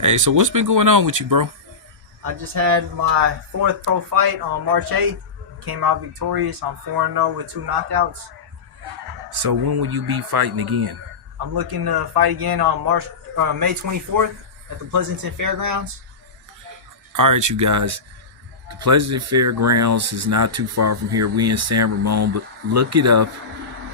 Hey, so what's been going on with you, bro? I just had my fourth pro fight on March 8th. Came out victorious. I'm 4-0 with two knockouts. So when will you be fighting again? I'm looking to fight again on May 24th at the Pleasanton Fairgrounds. All right, you guys. The Pleasant Fairgrounds is not too far from here. We in San Ramon, but look it up.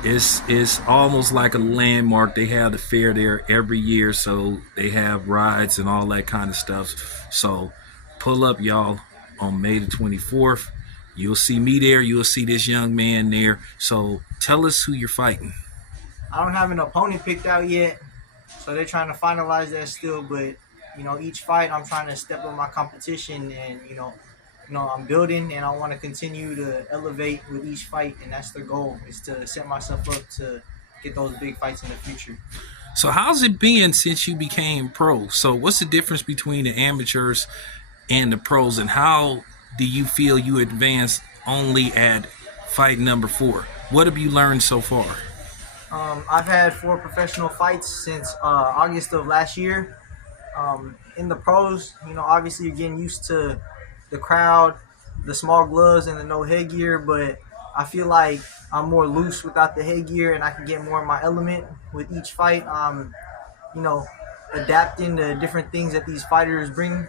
It's almost like a landmark. They have the fair there every year, so they have rides and all that kind of stuff. So pull up, y'all, on May the 24th. You'll see me there. You'll see this young man there. So tell us who you're fighting. I don't have an opponent picked out yet, so they're trying to finalize that still. But each fight I'm trying to step up my competition, and I'm building, and I want to continue to elevate with each fight, and that's the goal, is to set myself up to get those big fights in the future. So how's it been since you became pro? So what's the difference between the amateurs and the pros, and how do you feel you advanced only at fight number 4? What have you learned so far? I've had 4 professional fights since August of last year. In the pros, obviously you're getting used to the crowd, the small gloves, and the no headgear, but I feel like I'm more loose without the headgear, and I can get more in my element with each fight. You know, Adapting to different things that these fighters bring.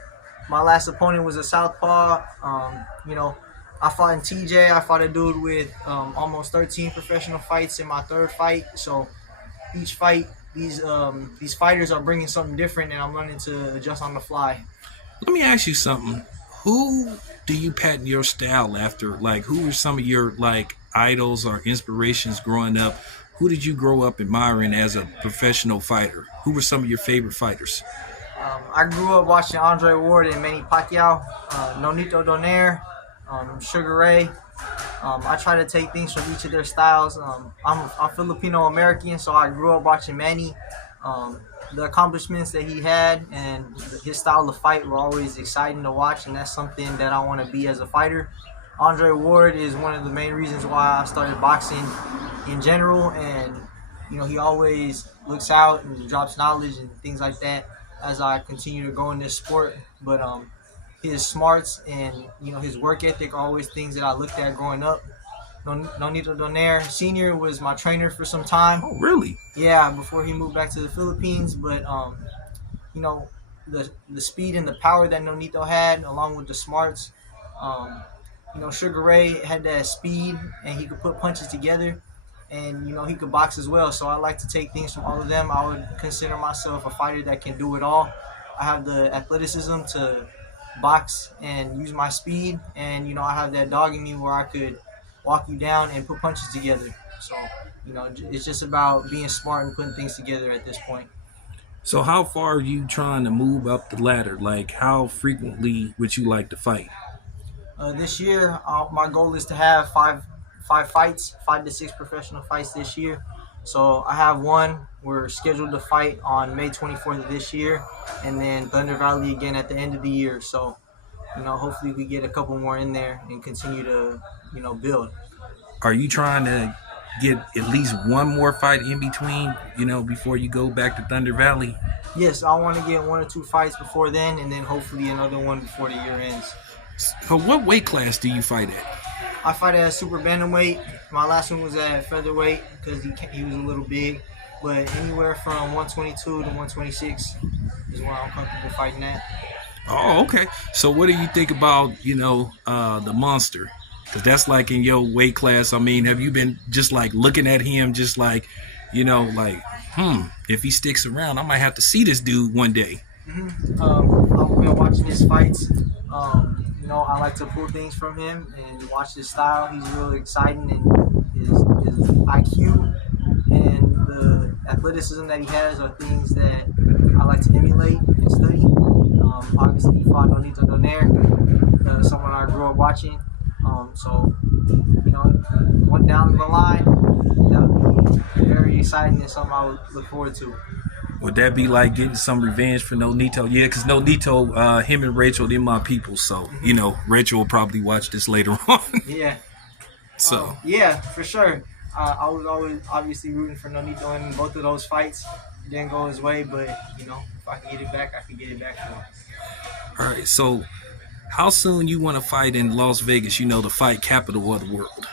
My last opponent was a southpaw. I fought in TJ. I fought a dude with almost 13 professional fights in my third fight. So each fight, these fighters are bringing something different, and I'm learning to adjust on the fly. Let me ask you something. Who do you pattern your style after? Like, who are some of your like idols or inspirations growing up? Who did you grow up admiring as a professional fighter? Who were some of your favorite fighters? I grew up watching Andre Ward and Manny Pacquiao, Nonito Donaire, Sugar Ray. I try to take things from each of their styles. I'm Filipino American, so I grew up watching Manny. The accomplishments that he had and his style of fight were always exciting to watch, and that's something that I want to be as a fighter. Andre Ward is one of the main reasons why I started boxing in general, and he always looks out and drops knowledge and things like that as I continue to go in this sport. But his smarts and his work ethic are always things that I looked at growing up. Nonito Donaire Senior was my trainer for some time. Oh, really? Yeah, before he moved back to the Philippines. But you know, the speed and the power that Nonito had, along with the smarts. Um, Sugar Ray had that speed, and he could put punches together, and he could box as well. So I like to take things from all of them. I would consider myself a fighter that can do it all. I have the athleticism to box and use my speed, and I have that dog in me where I could walk you down and put punches together. So it's just about being smart and putting things together at this point. So how far are you trying to move up the ladder? Like, how frequently would you like to fight? This year, my goal is to have five fights, 5 to 6 professional fights this year. So I have one. We're scheduled to fight on May 24th of this year, and then Thunder Valley again at the end of the year. So hopefully we get a couple more in there and continue to build. Are you trying to get at least one more fight in between, before you go back to Thunder Valley? Yes, I want to get 1 or 2 fights before then, and then hopefully another one before the year ends. So what weight class do you fight at? I fight at super bantamweight. My last one was at featherweight because he was a little big. But anywhere from 122 to 126 is where I'm comfortable fighting at. Oh, okay. So what do you think about, the monster? Because that's like in your weight class. I mean, have you been just like looking at him just like, like, if he sticks around, I might have to see this dude one day. I've been watching his fights. I like to pull things from him and watch his style. He's really exciting, and his IQ and the athleticism that he has are things that I like to emulate and study. Obviously, he fought Nonito Donaire, someone I grew up watching. So, went down the line. That would be very exciting and something I would look forward to. Would that be like getting some revenge for Nonito? Yeah, because Nonito, him and Rachel, they're my people. So, Rachel will probably watch this later on. Yeah. So, Yeah, for sure. I was always obviously rooting for Nonito in both of those fights. It didn't go his way, but if I can get it back, I can get it back for him. All right. So, how soon you want to fight in Las Vegas? You know, the fight capital of the world.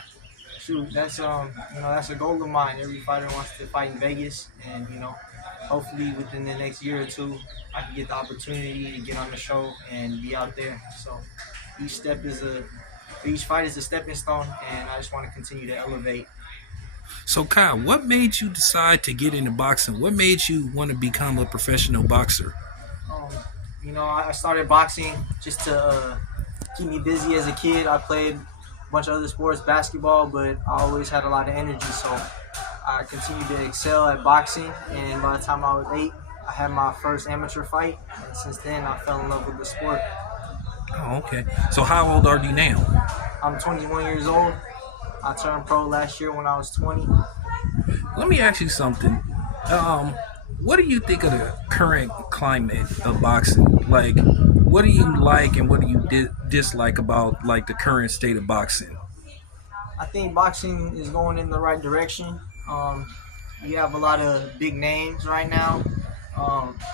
Shoot, that's a goal of mine. Every fighter wants to fight in Vegas, and hopefully within the next year or two, I can get the opportunity to get on the show and be out there. So each fight is a stepping stone, and I just want to continue to elevate. So, Kyle, what made you decide to get into boxing? What made you want to become a professional boxer? Um, I started boxing just to keep me busy as a kid. I played a bunch of other sports, basketball, but I always had a lot of energy, so I continued to excel at boxing. And by the time I was 8, I had my first amateur fight, and since then I fell in love with the sport. Oh, okay. So, how old are you now? I'm 21 years old. I turned pro last year when I was 20. Let me ask you something. What do you think of the current climate of boxing? Like, what do you like and what do you dislike about like the current state of boxing? I think boxing is going in the right direction. You have a lot of big names right now,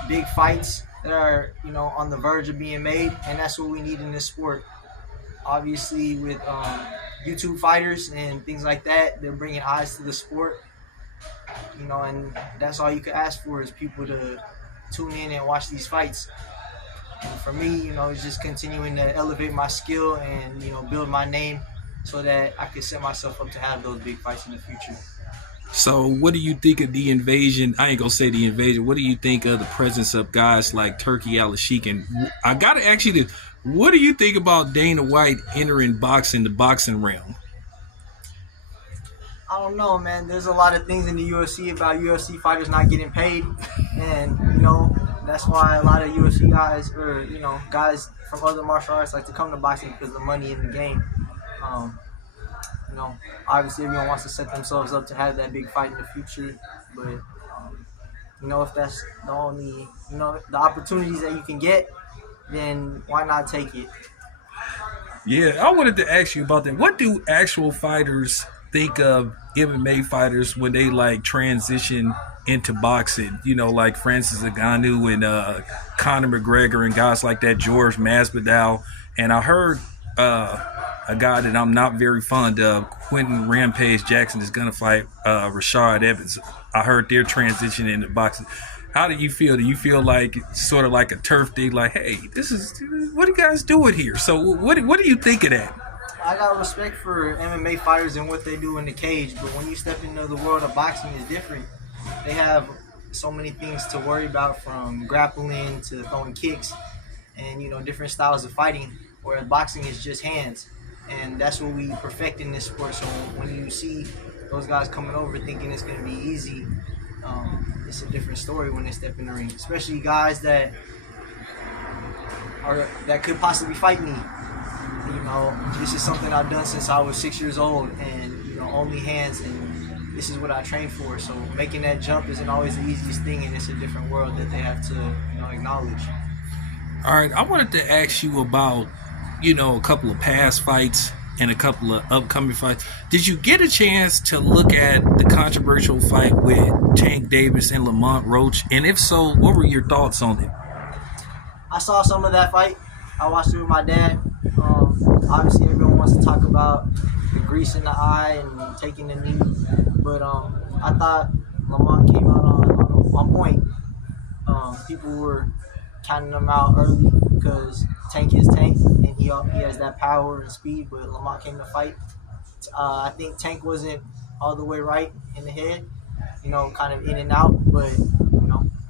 big fights that are on the verge of being made, and that's what we need in this sport. Obviously, with YouTube fighters and things like that, they're bringing eyes to the sport. And that's all you could ask for is people to tune in and watch these fights. And for me, it's just continuing to elevate my skill and build my name so that I can set myself up to have those big fights in the future. So, what do you think of the invasion? I ain't gonna say the invasion. What do you think of the presence of guys like Turkey Al-Sheikh? And I gotta ask you this: what do you think about Dana White entering boxing, the boxing realm? I don't know, man. There's a lot of things in the UFC about UFC fighters not getting paid, and that's why a lot of UFC guys or guys from other martial arts like to come to boxing because of the money in the game. Um, Obviously everyone wants to set themselves up to have that big fight in the future, but if that's the only the opportunities that you can get, then why not take it? Yeah, I wanted to ask you about that. What do actual fighters think of MMA fighters when they like transition into boxing? Like Francis Ngannou and Conor McGregor and guys like that, George Masvidal. And I heard a guy that I'm not very fond of, Quentin Rampage Jackson, is going to fight Rashad Evans. I heard they're transitioning into boxing. How do you feel? Do you feel like it's sort of like a turf thing? Like, hey, what are you guys doing here? So what do you think of that? I got respect for MMA fighters and what they do in the cage, but when you step into the world of boxing, it's different. They have so many things to worry about, from grappling to throwing kicks and different styles of fighting, whereas boxing is just hands. And that's what we perfect in this sport. So when you see those guys coming over thinking it's going to be easy, it's a different story when they step in the ring. Especially guys that could possibly fight me. This is something I've done since I was 6 years old, and only hands, and this is what I trained for. So making that jump isn't always the easiest thing, and it's a different world that they have to acknowledge. All right, I wanted to ask you about a couple of past fights and a couple of upcoming fights. Did you get a chance to look at the controversial fight with Tank Davis and Lamont Roach? And if so, what were your thoughts on it? I saw some of that fight. I watched it with my dad. Obviously, everyone wants to talk about the grease in the eye and taking the knee, but I thought Lamont came out on point. People were counting him out early because Tank is Tank, and he has that power and speed, but Lamont came to fight. I think Tank wasn't all the way right in the head, kind of in and out, but,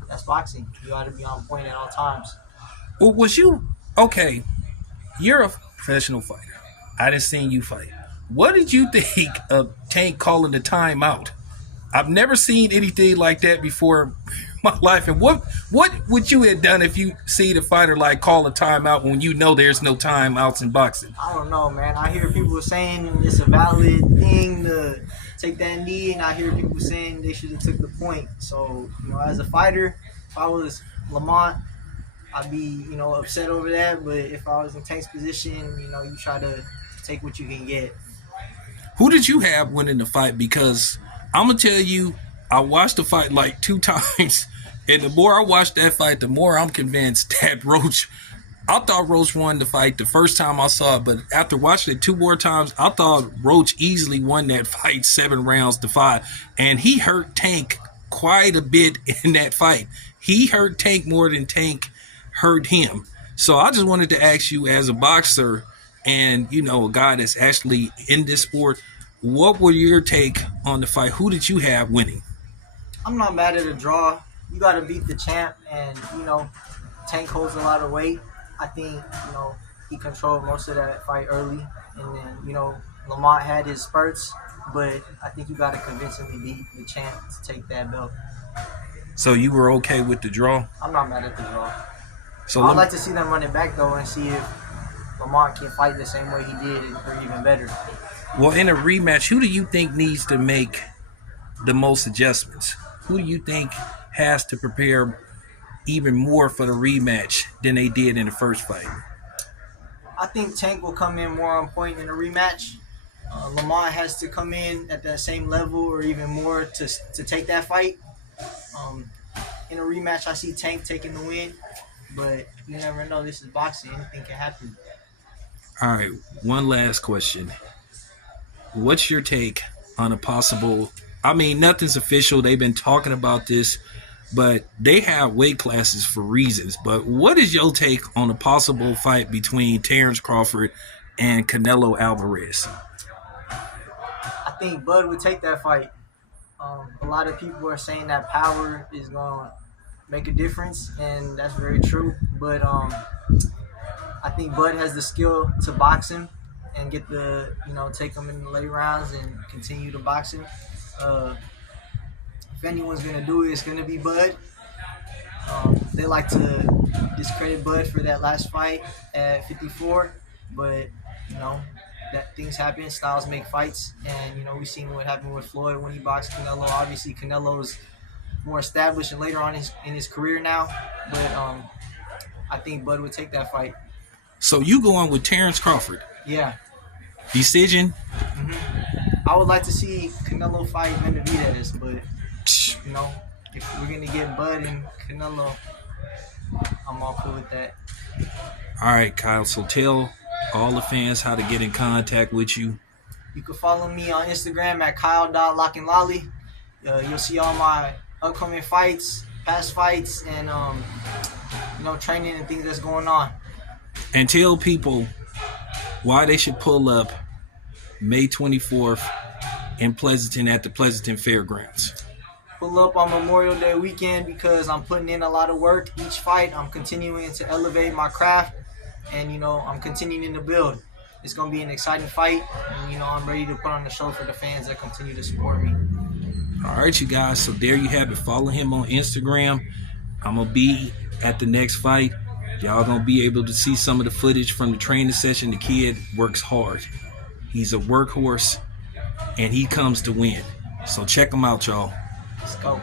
that's boxing. You got to be on point at all times. Well, was you, okay, you're a professional fighter. I done seen you fight. What did you think of Tank calling the timeout? I've never seen anything like that before in my life. And what would you have done if you see the fighter like call a timeout when there's no timeouts in boxing? I don't know, man. I hear people saying it's a valid thing to take that knee, and I hear people saying they should have took the point. So, as a fighter, if I was Lamont, I'd be, upset over that. But if I was in Tank's position, you try to take what you can get. Who did you have winning the fight? Because I'm going to tell you, I watched the fight like 2 times. And the more I watch that fight, the more I'm convinced that Roach. I thought Roach won the fight the first time I saw it, but after watching it 2 more times, I thought Roach easily won that fight 7 rounds to 5. And he hurt Tank quite a bit in that fight. He hurt Tank more than Tank hurt him. So I just wanted to ask you, as a boxer and a guy that's actually in this sport, what were your take on the fight? Who did you have winning? I'm not mad at a draw. You got to beat the champ, and Tank holds a lot of weight. I think he controlled most of that fight early, and then Lamont had his spurts, but I think you got to convincingly beat the champ to take that belt. So you were okay with the draw? I'm not mad at the draw. So I'd like to see them run it back though and see if Lamont can fight the same way he did or even better. Well, in a rematch, who do you think needs to make the most adjustments? Who do you think has to prepare even more for the rematch than they did in the first fight? I think Tank will come in more on point in a rematch. Lamont has to come in at that same level or even more to take that fight. In a rematch, I see Tank taking the win, but you never know. This is boxing. Anything can happen. All right, one last question. What's your take on a possible... I mean, nothing's official. They've been talking about this, but they have weight classes for reasons. But what is your take on a possible fight between Terrence Crawford and Canelo Alvarez? I think Bud would take that fight. A lot of people are saying that power is going to make a difference, and that's very true. But I think Bud has the skill to box him and get take him in the late rounds and continue to box him. If anyone's going to do it, it's going to be Bud. They like to discredit Bud for that last fight at 54, but that things happen, styles make fights, and we've seen what happened with Floyd when he boxed Canelo. Obviously, Canelo's more established and later on in his career now, but I think Bud would take that fight. So you going with Terrence Crawford? Yeah. Decision? Mm-hmm. I would like to see Canelo fight Benavidez, but if we're gonna get Bud and Canelo, I'm all cool with that. All right, Kyle. So tell all the fans how to get in contact with you. You can follow me on Instagram at Kyle.Lacanlale. You'll see all my upcoming fights, past fights, and training and things that's going on. And tell people why they should pull up May 24th in Pleasanton at the Pleasanton Fairgrounds. Pull up on Memorial Day weekend because I'm putting in a lot of work each fight. I'm continuing to elevate my craft, and I'm continuing to build. It's going to be an exciting fight, and I'm ready to put on the show for the fans that continue to support me. All right, you guys. So there you have it. Follow him on Instagram. I'm going to be at the next fight. Y'all going to be able to see some of the footage from the training session. The kid works hard. He's a workhorse, and he comes to win. So check him out, y'all. Let's go.